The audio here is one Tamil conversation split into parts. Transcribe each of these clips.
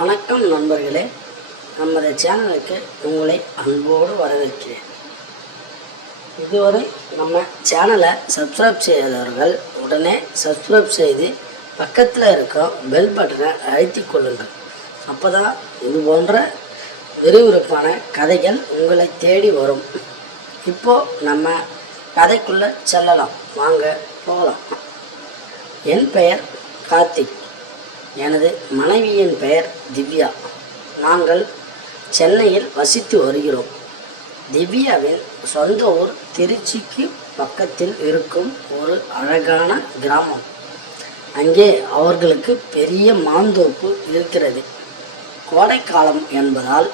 வணக்கம் நண்பர்களே, நமது சேனலுக்கு உங்களை அன்போடு வரவேற்கிறேன். இதுவரை நம்ம சேனலை சப்ஸ்கிரைப் செய்யாதவர்கள் உடனே சப்ஸ்கிரைப் செய்து பக்கத்தில் இருக்க பெல் பட்டனை அழுத்தி கொள்ளுங்கள். அப்போ தான் இது போன்ற விறுவிறுப்பான கதைகள் உங்களை தேடி வரும். இப்போது நம்ம கதைக்குள்ளே செல்லலாம், வாங்க போகலாம். என் பெயர் கார்த்திக். எனது மனைவியின் பெயர் திவ்யா. நாங்கள் சென்னையில் வசித்து வருகிறோம். திவ்யாவின் சொந்த ஊர் திருச்சிக்கு பக்கத்தில் இருக்கும் ஒரு அழகான கிராமம். அங்கே அவர்களுக்கு பெரிய மாந்தோப்பு இருக்கிறது. கோடைக்காலம் என்பதால்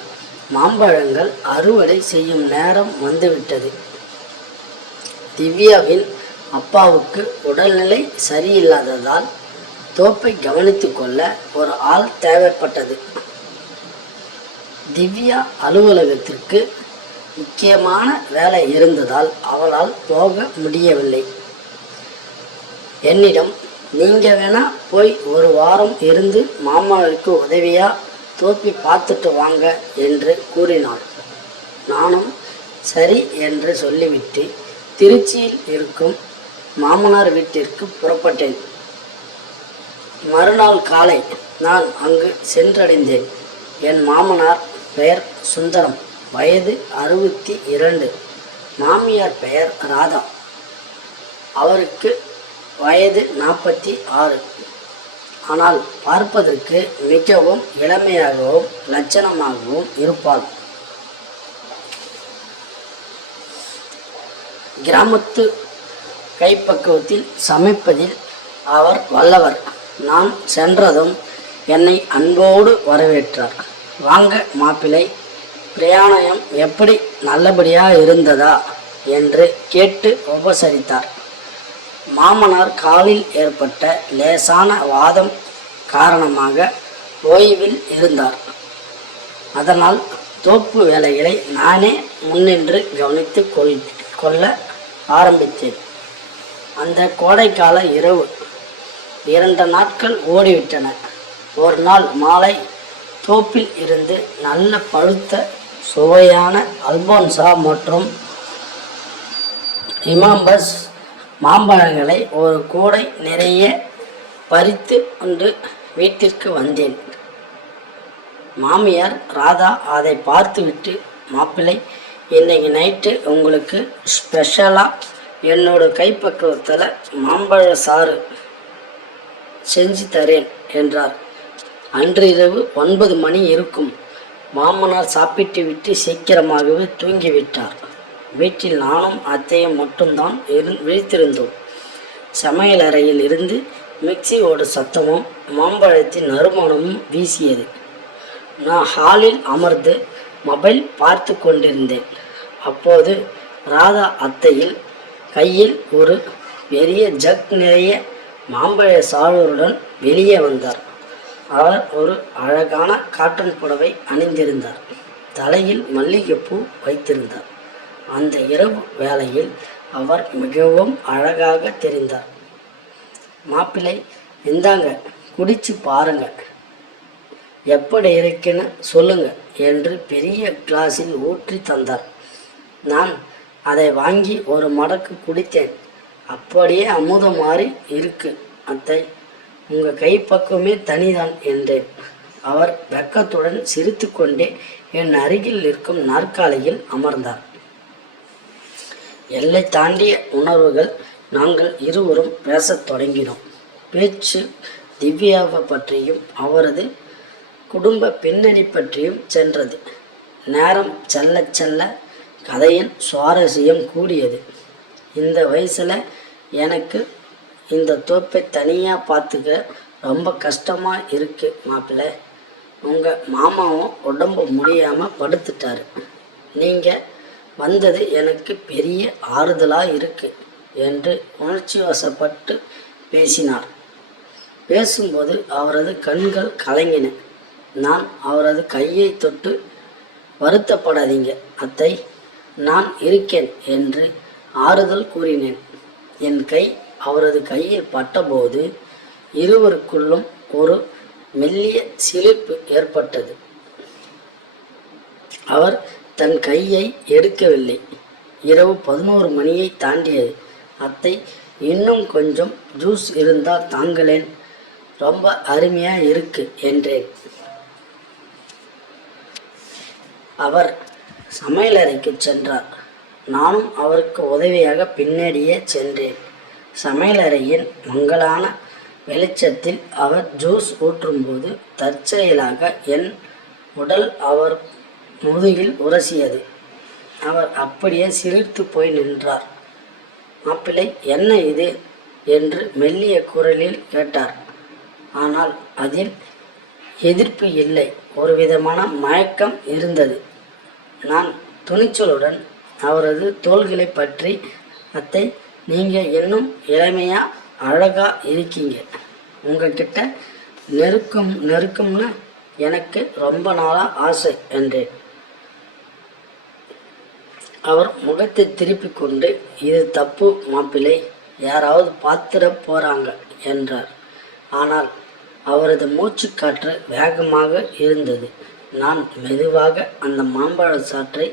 மாம்பழங்கள் அறுவடை செய்யும் நேரம் வந்துவிட்டது. திவ்யாவின் அப்பாவுக்கு உடல்நிலை சரியில்லாததால் தோப்பை கவனித்து கொள்ள ஒரு ஆள் தேவைப்பட்டது. திவ்யா அலுவலகத்திற்கு முக்கியமான வேலை இருந்ததால் அவளால் போக முடியவில்லை. என்னிடம், நீங்கள் வேணா போய் ஒரு வாரம் இருந்து மாமாவுக்கு உதவியா தோப்பி பார்த்துட்டு வாங்க என்று கூறினாள். நானும் சரி என்று சொல்லிவிட்டு திருச்சியில் இருக்கும் மாமனார் வீட்டிற்கு புறப்பட்டேன். மறுநாள் காலை நான் அங்கு சென்றடைந்தேன். என் மாமனார் பெயர் சுந்தரம், வயது 62. மாமியார் பெயர் ராதா, அவருக்கு வயது 46. ஆனால் பார்ப்பதற்கு மிகவும் இளமையாகவும் லட்சணமாகவும் இருப்பாள். கிராமத்து கைப்பக்குவத்தில் சமைப்பதில் அவர் வல்லவர். நான் சென்றதும் என்னை அன்போடு வரவேற்றார். வாங்க மாப்பிள்ளை, பிரயாணம் எப்படி நல்லபடியாக இருந்ததா என்று கேட்டு உபசரித்தார். மாமனார் காலில் ஏற்பட்ட லேசான வாதம் காரணமாக ஓய்வில் இருந்தார். அதனால் தோப்பு வேலைகளை நானே முன்னின்று கவனித்து கொள்ள ஆரம்பித்தேன். அந்த கோடைக்கால இரவு 2 நாட்கள் ஓடிவிட்டன. ஒரு நாள் மாலை தோப்பில் இருந்து நல்ல பழுத்த சுவையான அல்போன்சா மற்றும் இமாம்பஸ் மாம்பழங்களை ஒரு கூடை நிறைய பறித்து கொண்டு வீட்டிற்கு வந்தேன். மாமியார் ராதா அதை பார்த்துவிட்டு, மாப்பிள்ளை, இன்னைக்கு நைட்டு உங்களுக்கு ஸ்பெஷலாக என்னோட கைப்பக்குவத்தில் மாம்பழ சாறு செஞ்சு தரேன் என்றார். அன்று இரவு 9 மணி இருக்கும். மாமனார் சாப்பிட்டு விட்டு சீக்கிரமாகவே தூங்கிவிட்டார். வீட்டில் நானும் அத்தையும் மட்டும்தான் விழித்திருந்தோம். சமையல் அறையில் இருந்து மிக்சியோட சத்தமும் மாம்பழத்தின் நறுமணமும் வீசியது. நான் ஹாலில் அமர்ந்து மொபைல் பார்த்து கொண்டிருந்தேன். அப்போது ராதா அத்தையில் கையில் ஒரு பெரிய ஜக் நிறைய மாம்பழ சாறுடன் வெளியே வந்தார். அவர் ஒரு அழகான காட்டன் புடவை அணிந்திருந்தார். தலையில் மல்லிகைப்பூ வைத்திருந்தார். அந்த இரவு வேளையில் அவர் மிகவும் அழகாக தெரிந்தார். மாப்பிள்ளை, இந்தாங்க, குடிச்சு பாருங்க, எப்படி இருக்குன்னு சொல்லுங்க என்று பெரிய கிளாஸில் ஊற்றி தந்தார். நான் அதை வாங்கி ஒரு மடக்கு குடித்தேன். அப்படியே அமுதம் மாறி இருக்கு அத்தை, உங்கள் கைப்பக்குவமே தனிதான் என்றேன். அவர் வெக்கத்துடன் சிரித்து கொண்டே என் அருகில் இருக்கும் நாற்காலியில் அமர்ந்தார். எல்லை தாண்டிய உணர்வுகள். நாங்கள் இருவரும் பேசத் தொடங்கினோம். பேச்சு திவ்யாவை பற்றியும் அவரது குடும்ப பின்னணி பற்றியும் சென்றது. நேரம் செல்ல செல்ல கதையின் சுவாரஸ்யம் கூடியது. இந்த வயசில் எனக்கு இந்த தோப்பை தனியாக பார்த்துக்க ரொம்ப கஷ்டமாக இருக்குது மாப்பிள்ளை. உங்கள் மாமாவும் உடம்பு முடியாமல் படுத்துட்டாரு. நீங்கள் வந்தது எனக்கு பெரிய ஆறுதலாக இருக்குது என்று உணர்ச்சி வசப்பட்டு பேசினார். பேசும்போது அவரது கண்கள் கலங்கின. நான் அவரது கையை தொட்டு, வருத்தப்படாதீங்க அத்தை, நான் இருக்கேன் என்று ஆறுதல் கூறினேன். என் கை அவரது கையில் பட்டபோது இருவருக்குள்ளும் ஒரு மெல்லிய சிலிர்ப்பு ஏற்பட்டது. அவர் தன் கையை எடுக்கவில்லை. இரவு 11 மணியை தாண்டியது. அத்தை, இன்னும் கொஞ்சம் ஜூஸ் இருந்தால் தாங்களேன், ரொம்ப அருமையா இருக்கு என்றேன். அவர் சமையலறைக்கு சென்றார். நானும் அவருக்கு உதவியாக பின்னாடியே சென்றேன். சமையலறையின் மங்கலான வெளிச்சத்தில் அவர் ஜூஸ் ஊற்றும்போது தற்செயலாக என் உடல் அவர் முதுகில் உரசியது. அவர் அப்படியே சிலிர்த்து போய் நின்றார். மாப்பிள்ளை, என்ன இது என்று மெல்லிய குரலில் கேட்டார். ஆனால் அதில் எதிர்ப்பு இல்லை, ஒரு விதமான மயக்கம் இருந்தது. நான் துணிச்சலுடன் அவரது தோள்களை பற்றி, அத்தை, நீங்கள் இன்னும் இளமையா அழகா இருக்கீங்க, உங்ககிட்ட நெருக்கம்னு எனக்கு ரொம்ப நாளாக ஆசை என்றேன். அவர் முகத்தை திருப்பி கொண்டு, இது தப்பு மாப்பிள்ளை, யாராவது பார்த்துட போகிறாங்க என்றார். ஆனால் அவரது மூச்சுக்காற்று வேகமாக இருந்தது. நான் மெதுவாக அந்த மாம்பழ சாற்றை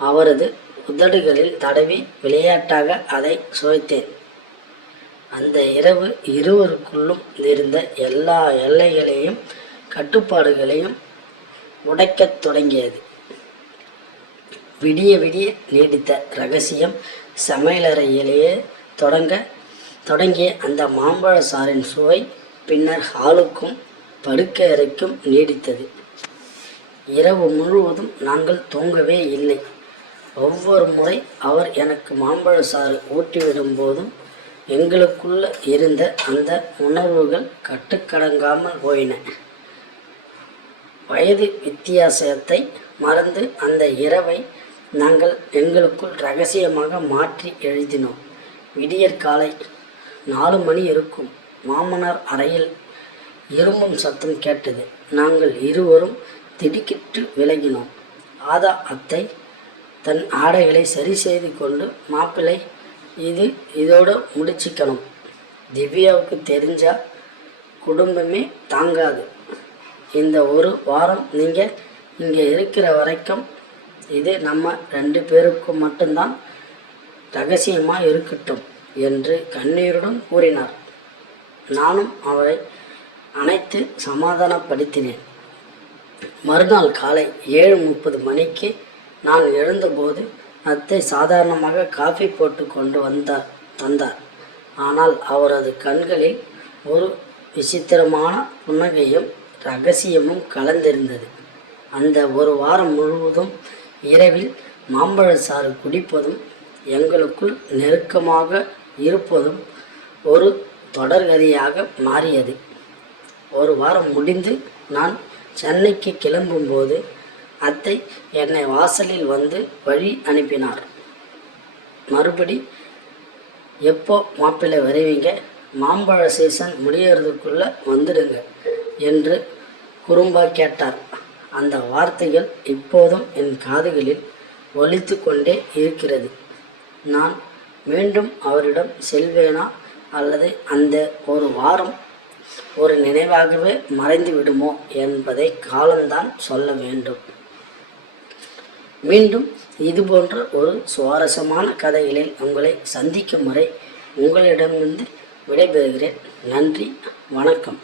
அவரது உதடுகளில் தடவி விளையாட்டாக அதை சுவைத்தேன். அந்த இரவு இருவருக்குள்ளும் இருந்த எல்லா எல்லைகளையும் கட்டுப்பாடுகளையும் உடைக்கத் தொடங்கியது. விடிய விடிய நீடித்த இரகசியம் சமையலறையிலேயே தொடங்கிய அந்த மாம்பழ சாறின் சுவை பின்னர் ஹாலுக்கும் படுக்கை அறைக்கும் நீடித்தது. இரவு முழுவதும் நாங்கள் தூங்கவே இல்லை. ஒவ்வொரு முறை அவர் எனக்கு மாம்பழ சாறு ஊட்டிவிடும் போதும் எங்களுக்குள்ள இருந்த அந்த உணர்வுகள் கட்டுக்கடங்காமல் போயின. வயது வித்தியாசத்தை மறந்து அந்த இரவை நாங்கள் எங்களுக்குள் ரகசியமாக மாற்றி எழுதினோம். விடியற்காலை 4 மணி இருக்கும். மாமனார் அறையில் இரும்பும் சத்தம் கேட்டது. நாங்கள் இருவரும் திடுக்கிட்டு விலகினோம். ஆதா அத்தை தன் ஆடைகளை சரி செய்து கொண்டு, மாப்பிள்ளை, இதோடு முடிச்சுக்கணும், திவ்யாவுக்கு தெரிஞ்சா குடும்பமே தாங்காது. இந்த 1 வாரம் நீங்கள் இங்கே இருக்கிற வரைக்கும் இது நம்ம 2 பேருக்கும் மட்டும்தான் ரகசியமாக இருக்கட்டும் என்று கண்ணீருடன் கூறினார். நானும் அவரை அணைத்து சமாதானப்படுத்தினேன். மறுநாள் காலை 7:30 மணிக்கு நான் எழுந்தபோது அத்தை சாதாரணமாக காஃபி போட்டு கொண்டு தந்தார். ஆனால் அவரது கண்களில் ஒரு விசித்திரமான புன்னகையும் இரகசியமும் கலந்திருந்தது. அந்த 1 வாரம் முழுவதும் இரவில் மாம்பழ சாறு குடிப்பதும் எங்களுக்குள் நெருக்கமாக இருப்பதும் ஒரு தொடர்கதையாக மாறியது. 1 வாரம் முடிந்து நான் சென்னைக்கு கிளம்பும்போது அத்தை என்னை வாசலில் வந்து வழி அனுப்பினார். மறுபடி எப்போ மாப்பிள்ளை வருவீங்க, மாம்பழ சீசன் முடியறதுக்குள்ளே வந்துடுங்க என்று குறும்பா கேட்டார். அந்த வார்த்தைகள் இப்போதும் என் காதுகளில் ஒலித்து கொண்டே இருக்கிறது. நான் மீண்டும் அவரிடம் செல்வேனா அல்லது அந்த 1 வாரம் ஒரு நினைவாகவே மறைந்து விடுமோ என்பதை காலம்தான் சொல்ல வேண்டும். மீண்டும் இதுபோன்ற ஒரு சுவாரஸ்யமான கதைகளில் உங்களை சந்திக்கும் வரை உங்களிடமிருந்து விடைபெறுகிறேன். நன்றி, வணக்கம்.